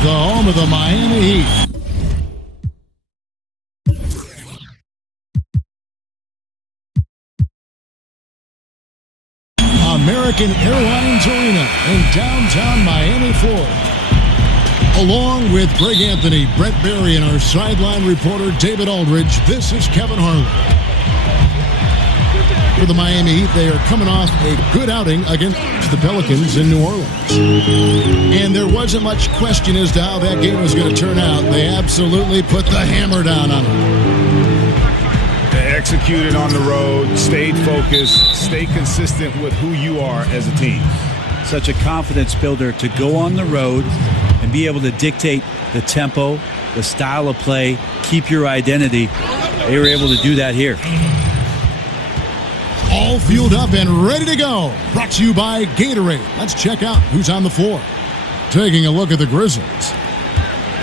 The home of the Miami Heat. American Airlines Arena in downtown Miami, Florida. Along with Greg Anthony, Brett Barry, and our sideline reporter David Aldridge, this is Kevin Harlan. For the Miami Heat, they are coming off a good outing against the Pelicans in New Orleans. And there wasn't much question as to how that game was going to turn out. They absolutely put the hammer down on them. They executed on the road, stayed focused, stayed consistent with who you are as a team. Such a confidence builder to go on the road and be able to dictate the tempo, the style of play, keep your identity. They were able to do that here. All fueled up and ready to go. Brought to you by Gatorade. Let's check out who's on the floor. Taking a look at the Grizzlies.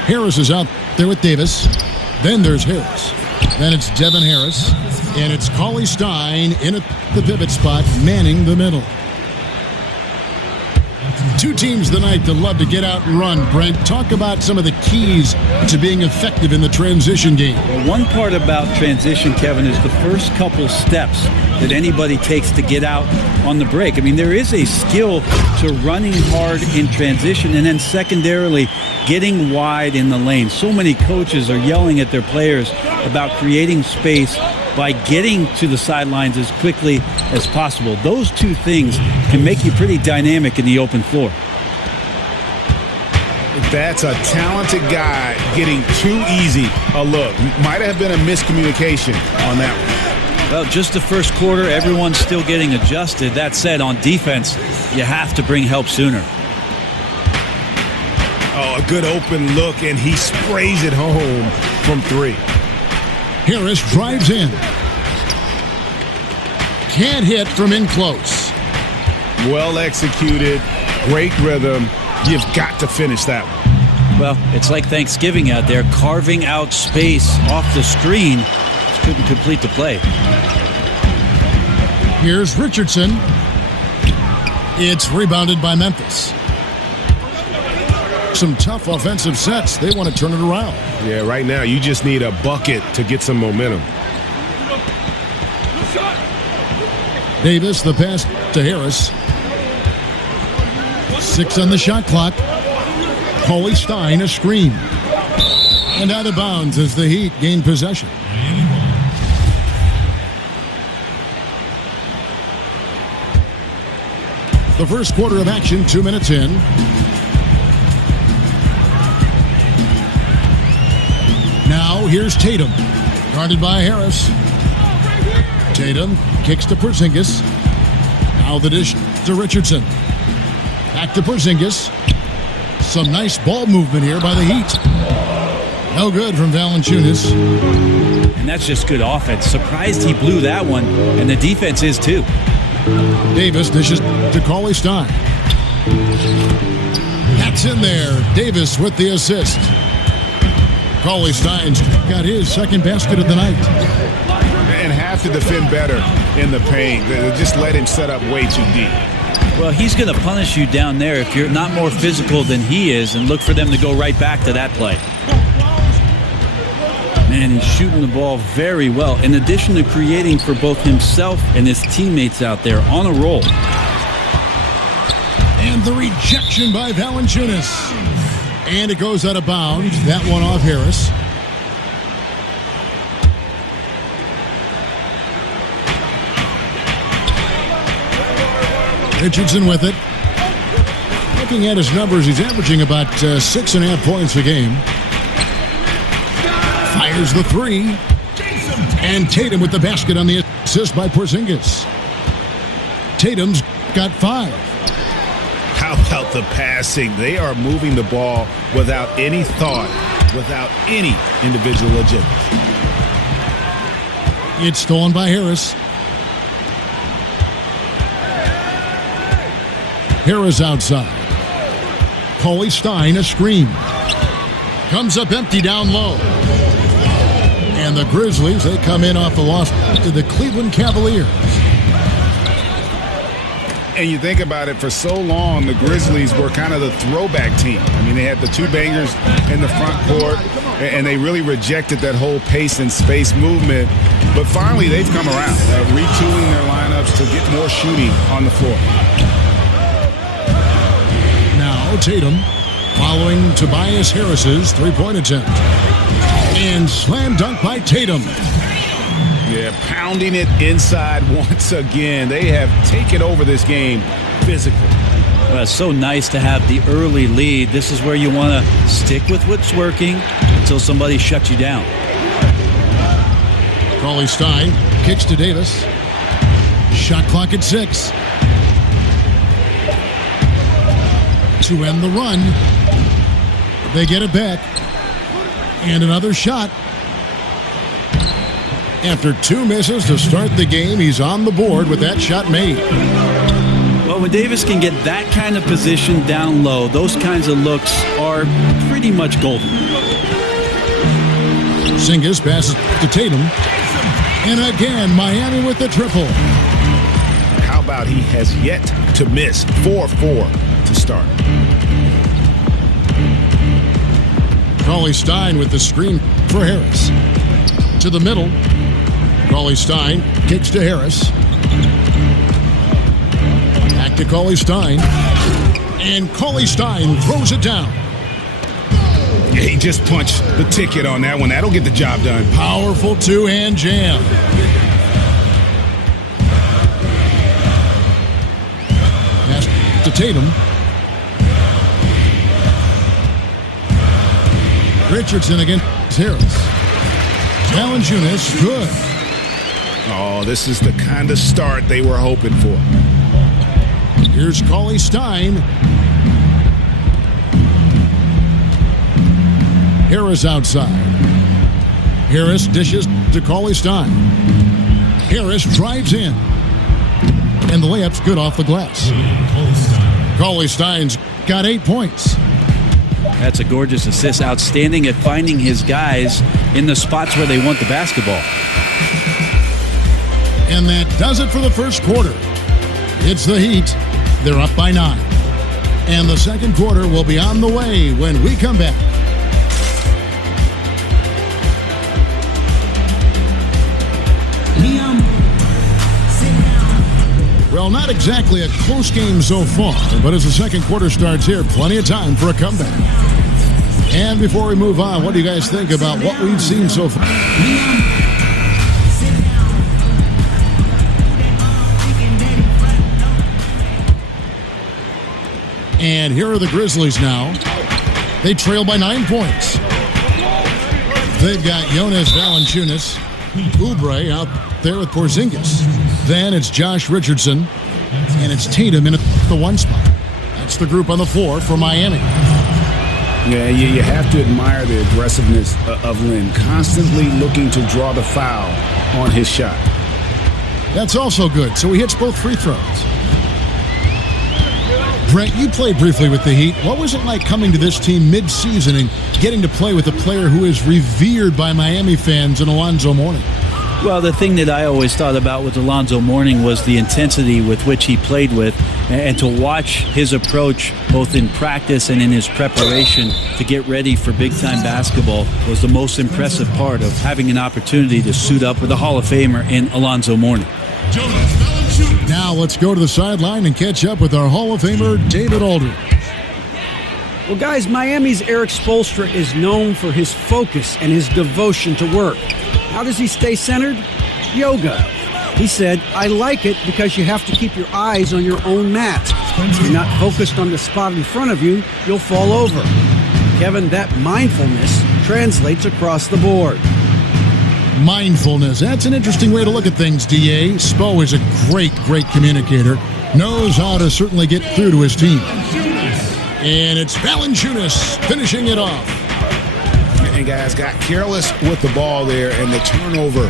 Harris is out there with Davis. Then there's Harris. Then it's Devin Harris. And it's Cauley Stein in at the pivot spot, manning the middle. Two teams tonight that love to get out and run. Brent, talk about some of the keys to being effective in the transition game. Well, one part about transition, Kevin, is the first couple steps that anybody takes to get out on the break. I mean, there is a skill to running hard in transition and then secondarily getting wide in the lane. So many coaches are yelling at their players about creating space by getting to the sidelines as quickly as possible. Those two things can make you pretty dynamic in the open floor. That's a talented guy getting too easy a look. Might have been a miscommunication on that one. Well, just the first quarter, everyone's still getting adjusted. That said, on defense, you have to bring help sooner. Oh, a good open look, and he sprays it home from three. Harris drives in. Can't hit from in close. Well executed, great rhythm. You've got to finish that one. Well, it's like Thanksgiving out there, carving out space off the screen. Just couldn't complete the play. Here's Richardson. It's rebounded by Memphis. Some tough offensive sets. They want to turn it around. Yeah, right now you just need a bucket to get some momentum. Davis, the pass to Harris. 6 on the shot clock. Coley Stein, a screen. And out of bounds as the Heat gain possession. The first quarter of action, 2 minutes in. Now here's Tatum, guarded by Harris. Tatum kicks to Porzingis. Now the dish to Richardson. Back to Porzingis. Some nice ball movement here by the Heat. No good from Valanciunas. And that's just good offense. Surprised he blew that one, and the defense is too. Davis dishes to Cauley Stein. That's in there. Davis with the assist. Cauley Stein's got his second basket of the night. And have to defend better in the paint. They just let him set up way too deep. Well, he's going to punish you down there if you're not more physical than he is, and look for them to go right back to that play. Man, he's shooting the ball very well, in addition to creating for both himself and his teammates out there on a roll. And the rejection by Valanciunas. And it goes out of bounds. That one off Harris. Richardson with it. Looking at his numbers, he's averaging about 6.5 points a game. Fires the three. And Tatum with the basket on the assist by Porzingis. Tatum's got 5. How about the passing? They are moving the ball without any thought, without any individual agenda. It's stolen by Harris. Harris outside. Cauley Stein, a screen. Comes up empty down low. And the Grizzlies, they come in off the loss to the Cleveland Cavaliers. And you think about it, for so long, the Grizzlies were kind of the throwback team. I mean, they had the 2 bangers in the front court, and they really rejected that whole pace and space movement. But finally, they've come around, retooling their lineups to get more shooting on the floor. Now Tatum following Tobias Harris's three-point attempt. And slam dunk by Tatum. Yeah, pounding it inside once again. They have taken over this game physically. Well, it's so nice to have the early lead. This is where you want to stick with what's working until somebody shuts you down. Cauley Stein kicks to Davis. Shot clock at 6. To end the run. They get it back. And another shot. After 2 misses to start the game, he's on the board with that shot made. Well, when Davis can get that kind of position down low, those kinds of looks are pretty much golden. Porzingis passes to Tatum. And again, Miami with the triple. How about he has yet to miss? 4-4 to start. Cauley Stein with the screen for Harris. To the middle. Cauley Stein kicks to Harris. Back to Cauley Stein. And Cauley Stein throws it down. Yeah, he just punched the ticket on that one. That'll get the job done. Powerful two-hand jam. Pass to Tatum. Richardson against Harris. Valanciunas, good. Oh, this is the kind of start they were hoping for. Here's Cauley Stein. Harris outside. Harris dishes to Cauley Stein. Harris drives in. And the layup's good off the glass. Cauley Stein's got 8 points. That's a gorgeous assist. Outstanding at finding his guys in the spots where they want the basketball. And that does it for the first quarter. It's the Heat. They're up by 9. And the second quarter will be on the way when we come back. Well, not exactly a close game so far, but as the second quarter starts here, plenty of time for a comeback. And before we move on, what do you guys think about what we've seen so far? And here are the Grizzlies now. They trail by 9 points. They've got Jonas Valanciunas, Oubre out there with Porzingis. Then it's Josh Richardson, and it's Tatum in the 1 spot. That's the group on the floor for Miami. Yeah, you have to admire the aggressiveness of Lin, constantly looking to draw the foul on his shot. That's also good, so he hits both free throws. Brent, you played briefly with the Heat. What was it like coming to this team mid-season and getting to play with a player who is revered by Miami fans in Alonzo Mourning? Well, the thing that I always thought about with Alonzo Mourning was the intensity with which he played with, and to watch his approach both in practice and in his preparation to get ready for big-time basketball was the most impressive part of having an opportunity to suit up with a Hall of Famer in Alonzo Mourning. Now let's go to the sideline and catch up with our Hall of Famer, David Aldridge. Well, guys, Miami's Eric Spoelstra is known for his focus and his devotion to work. How does he stay centered? Yoga. He said, I like it because you have to keep your eyes on your own mat. If you're not focused on the spot in front of you, you'll fall over. Kevin, that mindfulness translates across the board. Mindfulness. That's an interesting way to look at things, D.A. Spo is a great communicator. Knows how to certainly get through to his team. And it's Valanciunas finishing it off. And guys got careless with the ball there, and the turnover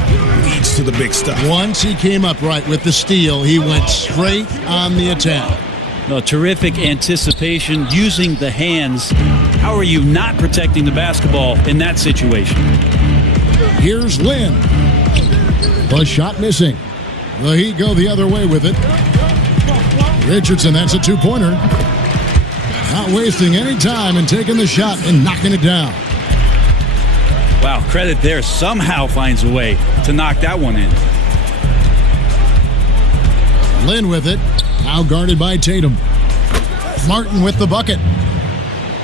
leads to the big stuff. Once he came up right with the steal, he went straight on the attack. No, terrific anticipation using the hands. How are you not protecting the basketball in that situation? Here's Lin. The shot missing. The Heat go the other way with it. Richardson, that's a 2-pointer. Not wasting any time and taking the shot and knocking it down. Wow, credit there. Somehow finds a way to knock that one in. Lin with it. Now guarded by Tatum. Martin with the bucket.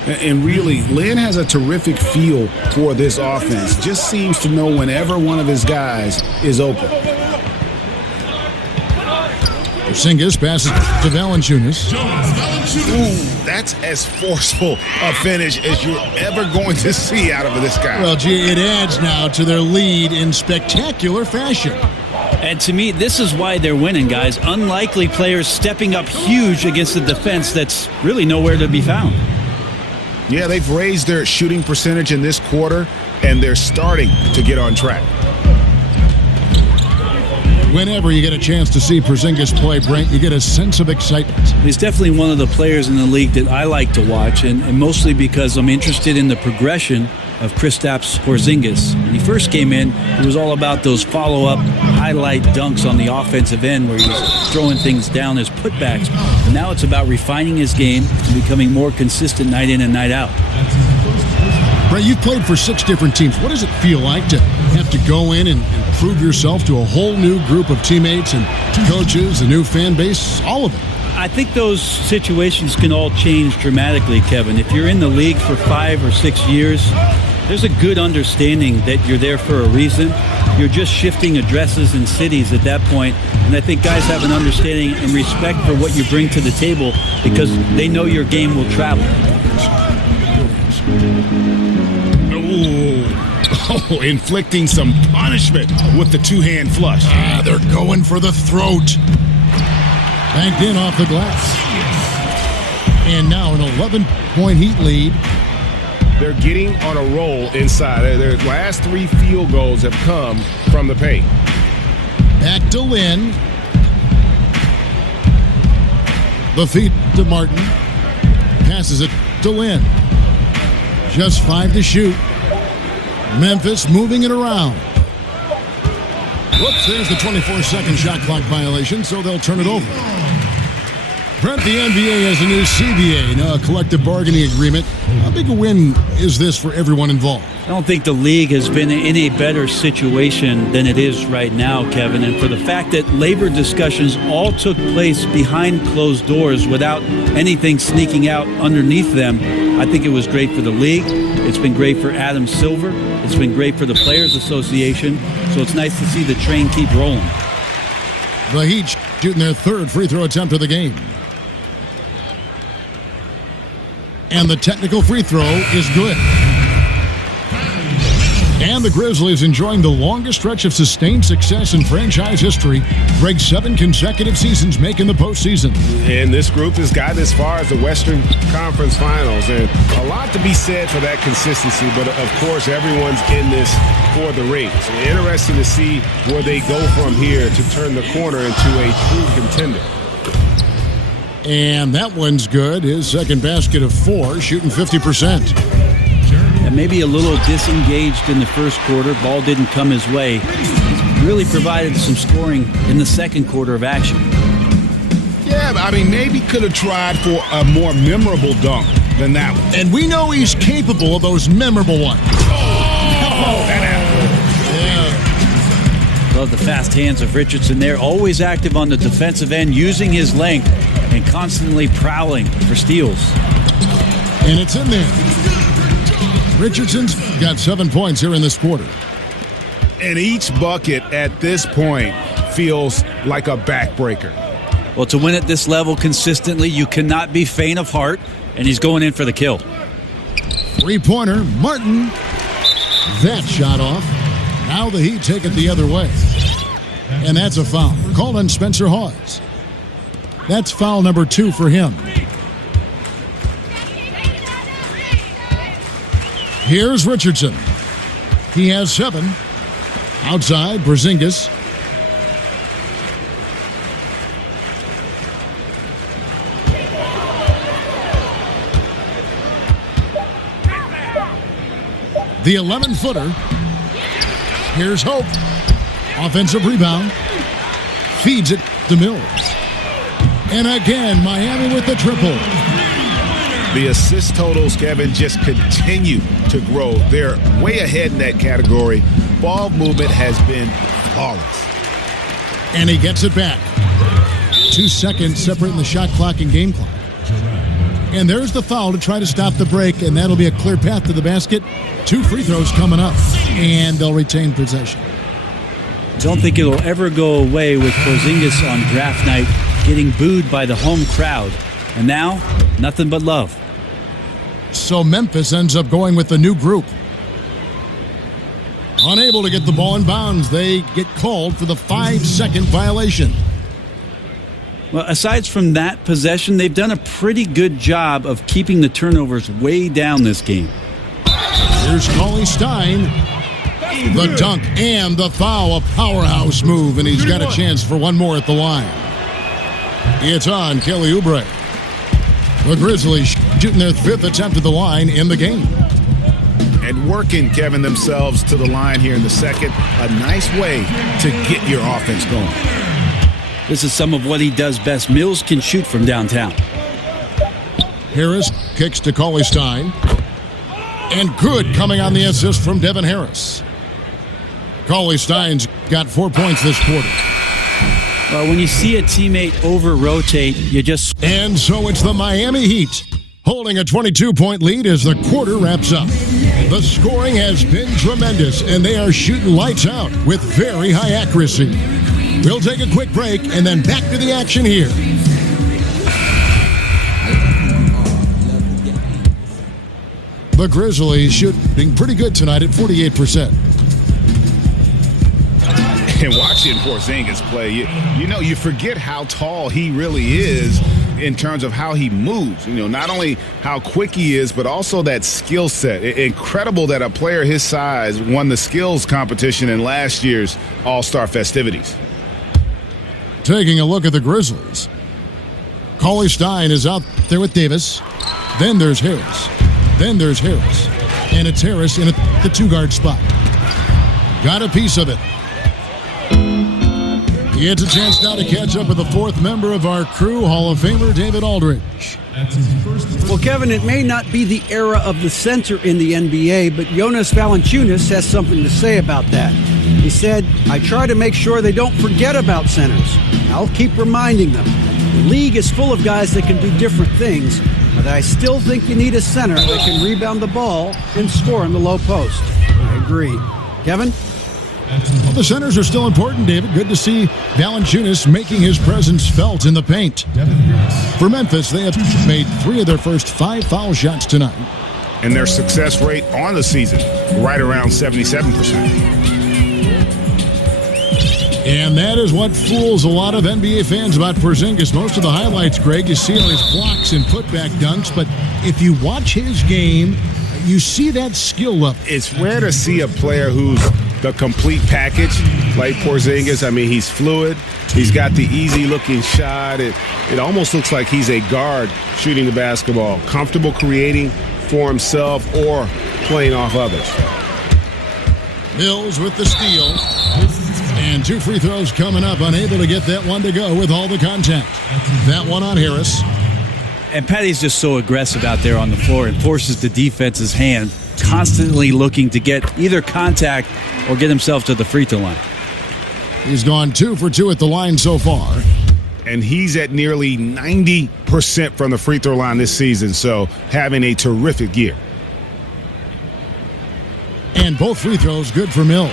And really, Lin has a terrific feel for this offense. Just seems to know whenever one of his guys is open. Porzingis passes to Valanciunas. Ooh, that's as forceful a finish as you're ever going to see out of this guy. Well, gee, it adds now to their lead in spectacular fashion. And to me, this is why they're winning, guys. Unlikely players stepping up huge against a defense that's really nowhere to be found. Yeah, they've raised their shooting percentage in this quarter, and they're starting to get on track. Whenever you get a chance to see Porzingis play, Brent, you get a sense of excitement. He's definitely one of the players in the league that I like to watch, and mostly because I'm interested in the progression of Kristaps Porzingis. When he first came in, it was all about those follow-up highlight dunks on the offensive end where he was throwing things down as putbacks. And now it's about refining his game and becoming more consistent night in and night out. Brent, you've played for 6 different teams. What does it feel like to have to go in and prove yourself to a whole new group of teammates and coaches, a new fan base, all of it? I think those situations can all change dramatically, Kevin. If you're in the league for 5 or 6 years, there's a good understanding that you're there for a reason. You're just shifting addresses and cities at that point. And I think guys have an understanding and respect for what you bring to the table because they know your game will travel. Oh, inflicting some punishment with the 2-hand flush. They're going for the throat. Banked in off the glass. And now an 11-point Heat lead. They're getting on a roll inside. Their last 3 field goals have come from the paint. Back to Lin. The feed to Martin. Passes it to Lynn. Just 5 to shoot. Memphis moving it around. Whoops, there's the 24-second shot clock violation, so they'll turn it over. Brent, the NBA has a new CBA, now a collective bargaining agreement. How big a win is this for everyone involved? I don't think the league has been in a better situation than it is right now, Kevin. And for the fact that labor discussions all took place behind closed doors without anything sneaking out underneath them, I think it was great for the league. It's been great for Adam Silver. It's been great for the Players Association. So it's nice to see the train keep rolling. The Heat shooting their third free throw attempt of the game. And the technical free throw is good. And the Grizzlies enjoying the longest stretch of sustained success in franchise history. Greg, 7 consecutive seasons making the postseason. And this group has gotten as far as the Western Conference Finals. And a lot to be said for that consistency. But, of course, everyone's in this for the rings. Interesting to see where they go from here to turn the corner into a true contender. And that one's good. His second basket of 4, shooting 50%. And maybe a little disengaged in the first quarter. Ball didn't come his way. He's really provided some scoring in the second quarter of action. Yeah, I mean, maybe could have tried for a more memorable dunk than that one. And we know he's capable of those memorable ones. Oh, that happened. Love the fast hands of Richardson there. Always active on the defensive end, using his length and constantly prowling for steals. And it's in there. Richardson's got 7 points here in this quarter. And each bucket at this point feels like a backbreaker. Well, to win at this level consistently, you cannot be faint of heart, and he's going in for the kill. 3-pointer, Martin. That shot off. Now the Heat take it the other way. And that's a foul. Called on Spencer Hawes. That's foul number 2 for him. Here's Richardson. He has 7. Outside, Porzingis. The 11-footer. Here's Hope. Offensive rebound. Feeds it to Mills. And again, Miami with the triple. The assist totals, Kevin, just continue to grow. They're way ahead in that category. Ball movement has been flawless. And he gets it back. 2 seconds separating the shot clock and game clock. And there's the foul to try to stop the break, and that'll be a clear path to the basket. 2 free throws coming up, and they'll retain possession. Don't think it'll ever go away with Porzingis on draft night getting booed by the home crowd. And now, nothing but love. So Memphis ends up going with the new group. Unable to get the ball in bounds, they get called for the 5-second violation. Well, aside from that possession, they've done a pretty good job of keeping the turnovers way down this game. Here's Cauley Stein. The dunk and the foul, a powerhouse move, and he's got a chance for one more at the line. It's on Kelly Oubre. The Grizzlies shooting their 5th attempt at the line in the game. And working, Kevin, themselves to the line here in the second. A nice way to get your offense going. This is some of what he does best. Mills can shoot from downtown. Harris kicks to Cauley Stein. And good coming on the assist from Devin Harris. Cauley Stein's got 4 points this quarter. Well, when you see a teammate over-rotate, you just... And so it's the Miami Heat holding a 22-point lead as the quarter wraps up. The scoring has been tremendous, and they are shooting lights out with very high accuracy. We'll take a quick break and then back to the action here. The Grizzlies shooting pretty good tonight at 48%. And watching Porzingis play, you forget how tall he really is in terms of how he moves. Not only how quick he is, but also that skill set. Incredible that a player his size won the skills competition in last year's All-Star festivities. Taking a look at the Grizzlies. Cauley-Stein is out there with Davis. Then there's Harris. Then there's Harris. And it's Harris in the two-guard spot. Got a piece of it. He gets a chance now to catch up with the fourth member of our crew, Hall of Famer David Aldridge. Well, Kevin, it may not be the era of the center in the NBA, but Jonas Valanciunas has something to say about that. He said, I try to make sure they don't forget about centers. I'll keep reminding them. The league is full of guys that can do different things, but I still think you need a center that can rebound the ball and score in the low post. I agree. Kevin? Well, the centers are still important, David. Good to see Valanciunas making his presence felt in the paint. For Memphis, they have made 3 of their first 5 foul shots tonight. And their success rate on the season, right around 77%. And that is what fools a lot of NBA fans about Porzingis. Most of the highlights, Greg, you see all his blocks and putback dunks, but if you watch his game, you see that skill level. It's rare to see a player who's the complete package like Porzingis. I mean, he's fluid. He's got the easy-looking shot. It almost looks like he's a guard shooting the basketball, comfortable creating for himself or playing off others. Mills with the steal. And 2 free throws coming up, unable to get that one to go with all the contact. That one on Harris. And Patty's just so aggressive out there on the floor and forces the defense's hand, constantly looking to get either contact or get himself to the free throw line. He's gone 2 for 2 at the line so far. And he's at nearly 90% from the free throw line this season, so having a terrific year. And both free throws good for Mills.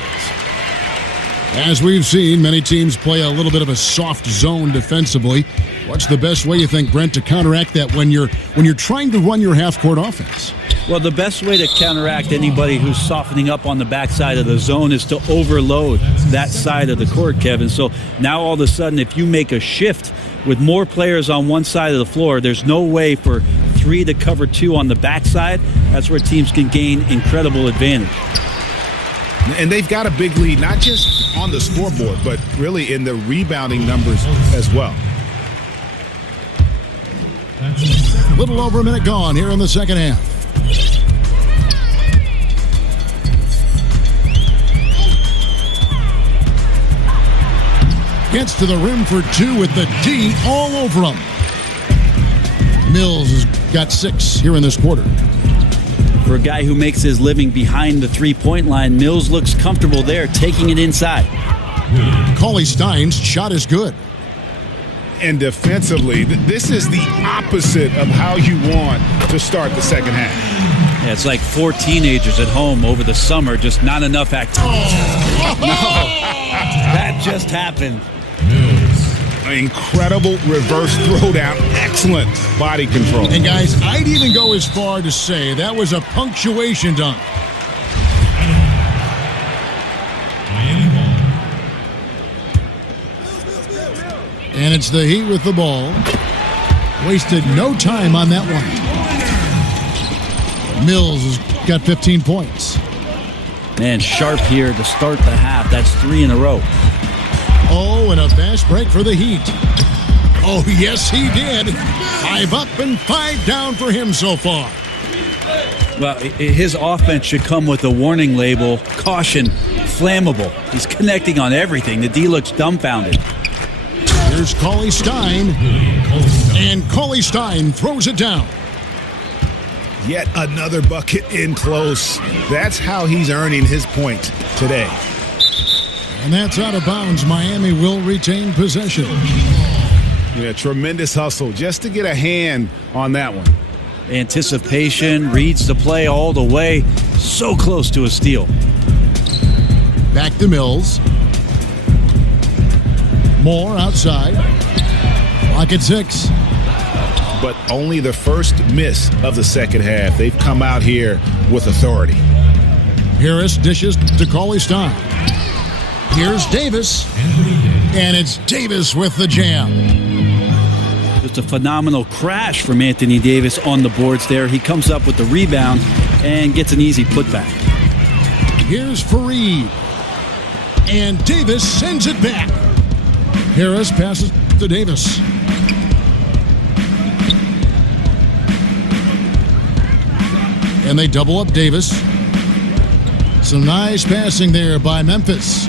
As we've seen, many teams play a little bit of a soft zone defensively. What's the best way, you think, Brent, to counteract that when you're trying to run your half-court offense? Well, the best way to counteract anybody who's softening up on the backside of the zone is to overload that side of the court, Kevin. So now all of a sudden, if you make a shift with more players on one side of the floor, there's no way for 3 to cover 2 on the backside. That's where teams can gain incredible advantage. And they've got a big lead, not just on the scoreboard, but really in the rebounding numbers as well. A little over a minute gone here in the second half. Gets to the rim for 2 with the D all over him. Mills has got 6 here in this quarter. For a guy who makes his living behind the three-point line, Mills looks comfortable there, taking it inside. Cauley-Stein's shot is good. And defensively, this is the opposite of how you want to start the second half. Yeah, it's like 4 teenagers at home over the summer, just not enough activity. No, that just happened. Incredible reverse throwdown. Excellent body control. And guys, I'd even go as far to say that was a punctuation dunk. And it's the Heat with the ball. Wasted no time on that one. Mills has got 15 points. Man, sharp here to start the half. That's 3 in a row. Oh, and a fast break for the Heat. Oh, yes, he did. 5 up and 5 down for him so far. Well, his offense should come with a warning label, caution, flammable. He's connecting on everything. The D looks dumbfounded. Here's Cauley-Stein. And Cauley-Stein throws it down. Yet another bucket in close. That's how he's earning his point today. And that's out of bounds. Miami will retain possession. Yeah, tremendous hustle just to get a hand on that one. Anticipation, reads the play all the way. So close to a steal. Back to Mills. Moore outside. Clock at 6. But only the first miss of the second half. They've come out here with authority. Harris dishes to Cauley-Stein. Here's Davis. And it's Davis with the jam. Just a phenomenal crash from Anthony Davis on the boards there. He comes up with the rebound and gets an easy putback. Here's Fareed. And Davis sends it back. Harris passes to Davis. And they double up Davis. Some nice passing there by Memphis.